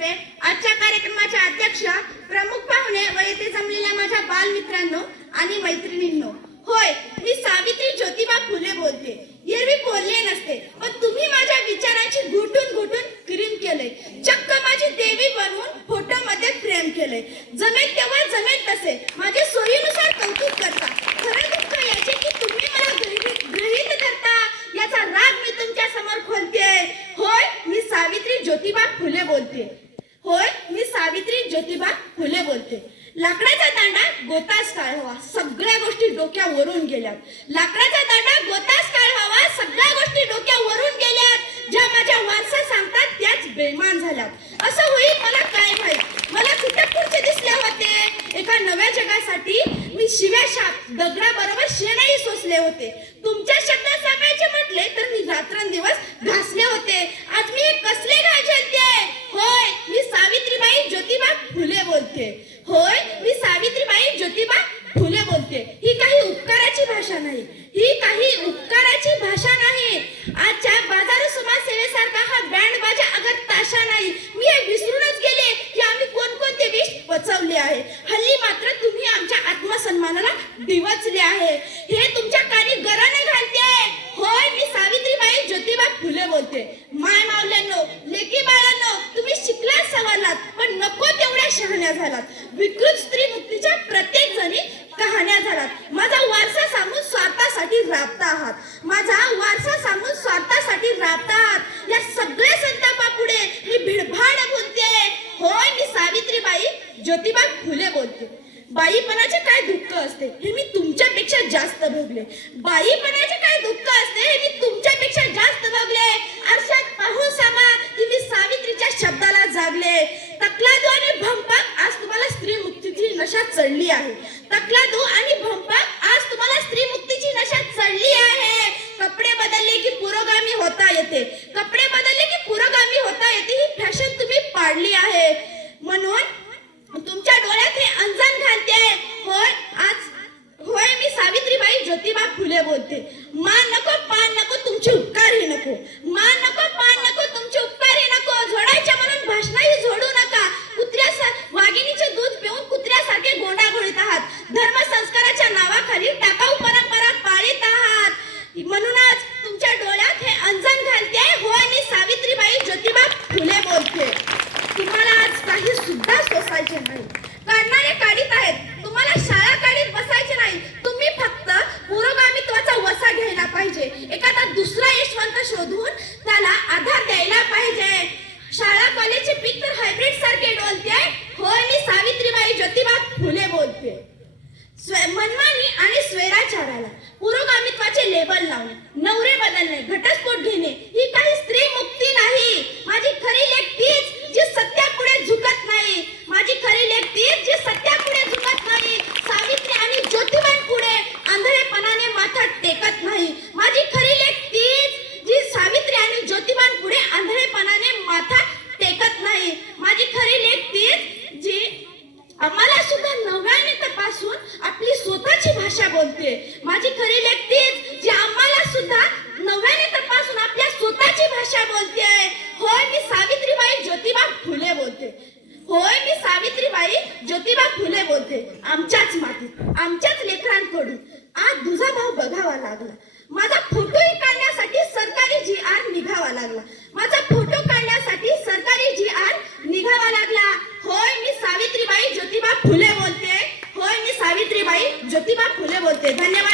नमस्ते. आजच्या कार्यक्रमाच्या अध्यक्षा, प्रमुख पाहुणे व येथे जमलेल्या माझ्या बालमित्रांनो आणि मैत्रिणींनो, होय, मी सावित्री ज्योतिबा फुले बोलते. एरवी बोलले नसते, पण तुम्ही माझ्या विचारांची घुटून घुटून क्रीम केलंय. चक्क माझी देवी बनवून फोटोमध्ये फ्रेम केलंय. जमेल तेव्हा जमेल तसे माझे सोयीनुसार कौतुक करता. खरं दुःख याचे की तुम्ही मला गृहीत धरता. याचा राग मी तुमच्या समोर खोलते. होय, मी सावित्री ज्योतिबा फुले बोलते. होय, मी सावित्री ज्योतिबा फुले बोलते. लाकडाचा दांडा गोतास काळ व्हावा, सगळ्या गोष्टी डोक्यावरून गेल्यात. लाकडाचा दांडा गोतास काळ व्हावा, सगळ्या गोष्टी डोक्यावरून गेल्यात. ज्या माझ्या वारसा सांगतात त्याच बेमान झाल्यात. असं होईल मला काय माहित. मला कुठे पुढचे दिसले होते. एका नव्या जगासाठी मी शिव्या शाप दगडाबरोबर शेणाही सोसले होते. तुमच्या शब्दात सांगायचे म्हटले तर मी रात्रंदिवस घासले होते. आज मी कसले घास झेलते. होय, मी सावित्रीबाई ज्योतिबा फुले बोलते. होय, मी सावित्रीबाई ज्योतिबा फुले बोलते. ही काही उपकाराची भाषा नाही. ही काही उपकाराची भाषा नाही. आजच्या बाजार समाजसेवेसारखा हा बँड बाजा अगर ताशा नाही. मी हे विसरूनच गेले की आम्ही कोणकोणते विष पचवले आहे. हल्ली मात्र तुम्ही आमच्या आत्मसन्मानाला डिवचले आहे. हे तुमच्या कानी गराने घालते. होय, मी सावित्रीबाई ज्योतिबा फुले बोलते. माय मावल्यांनो, लेकी बाळांनो, तुम्ही शिकलात सवरलात, पण नको तेवढ्या शहाण्या झालात. विकृत स्त्री मुक्तीच्या प्रत्येक जणी कहाण्या झालात. माझा वारसा सांगून स्वार्थासाठी राबता आहात. माझा वारसा सांगून स्वार्थासाठी राबता आहात. या सगळ्या संतापापुढे मी भिडभाड बोलते. होय, मी सावित्रीबाई ज्योतिबा फुले बोलते. बाईपणाचे काय दुःख असते हे मी तुमच्यापेक्षा जास्त भोगले. बाईपणाचे काय दुःख असते हे मी तुमच्यापेक्षा जास्त भोगले. आरशात पाहून सांगा की मी सावित्रीच्या शब्दाला जागले. तकलादू आणि भंपाक आज तुम्हाला स्त्री मुक्तीची नशा चढली आहे. तकलादू आणि भंपाक आज तुम्हाला स्त्री मुक्तीची नशा चढली आहे. कपडे बदलले की पुरोगामी होता येते. कपडे बदलले की पुरोगामी होता येते. ही फॅशन तुम्ही पाडली आहे. म्हणून तुमच्या डोळ्यात हे अंजन घालते. होय, मी सावित्रीबाई ज्योतिबा फुले बोलते. मान नको, पान नको, तुमचे उपकारही नको. मान नको, पान नको, तुमचे उपकारही नको. झोडायच्या म्हणून भाषणाही झोडू नका. वाघिणीचे दूध पिऊन कुत्र्यासारखे गोंडा घोळीत आहात. धर्मसंस्काराच्या नावाखाली टाकाऊ परंपरा पाळीत आहात. म्हणूनच तुमच्या डोळ्यात हे अंजन घालते. होय, मी सावित्रीबाई ज्योतिबा फुले बोलते. तुम्हाला आज काही सुद्धा सोसायचे नाही. काढणारे काढीत आहेत. तुम्हाला शाळा काढीत बसायचे नाही. तुम्ही फक्त पुरोगामित्वाचा वसा घ्यायला पाहिजे. एखादा दुसरा यशवंत शोधून त्याला आधार द्यायला पाहिजे. शाळा कॉलेजचे पीक तर हायब्रिड सारखे डोलते. होय, मी सावित्रीबाई ज्योतिबा फुले बोलते. मनमानी आणि स्वैराचाराला पुरोगामित्वाचे लेबल लावणे, नवरे बदलणे, घटस्फोट घेणे ही काही स्त्री मुक्ती नाही. माझी खरी लेक तीच जी सत्यापुढे झुकत नाही. माझी खरी लेक तीच जी सत्यापुढे झुकत नाही. सावित्री आणि ज्योतिबांपुढे आंधळेपणाने माथा टेकत नाही. माझी खरी लेक तीच जी सावित्री आणि ज्योतिबांपुढे आंधळेपणाने माथा टेकत नाही. माझी खरी लेक तीच जी आम्हाला सुद्धा नव्याने तपासून आपली स्वतःची भाषा बोलते. माझी खरी लेक तीच जी आम्हाला सुद्धा नव्याने तपासून आपल्या स्वतःची भाषा बोलते. होय, मी सावित्रीबाई ज्योतिबा फुले बोलते. होय, मी सावित्रीबाई ज्योतिबा फुले बोलते. आमच्याच मातीत, आमच्याच लेकरांकडून आज दुजाभाव बघावा लागला. माझा फोटोही काढण्यासाठी सरकारी GR निघावा लागला. माझा फोटो काढण्यासाठी सरकारी GR निघावा लागला. होय, मी सावित्रीबाई ज्योतिबा फुले बोलते. होय, मी सावित्रीबाई ज्योतिबा फुले बोलते. धन्यवाद.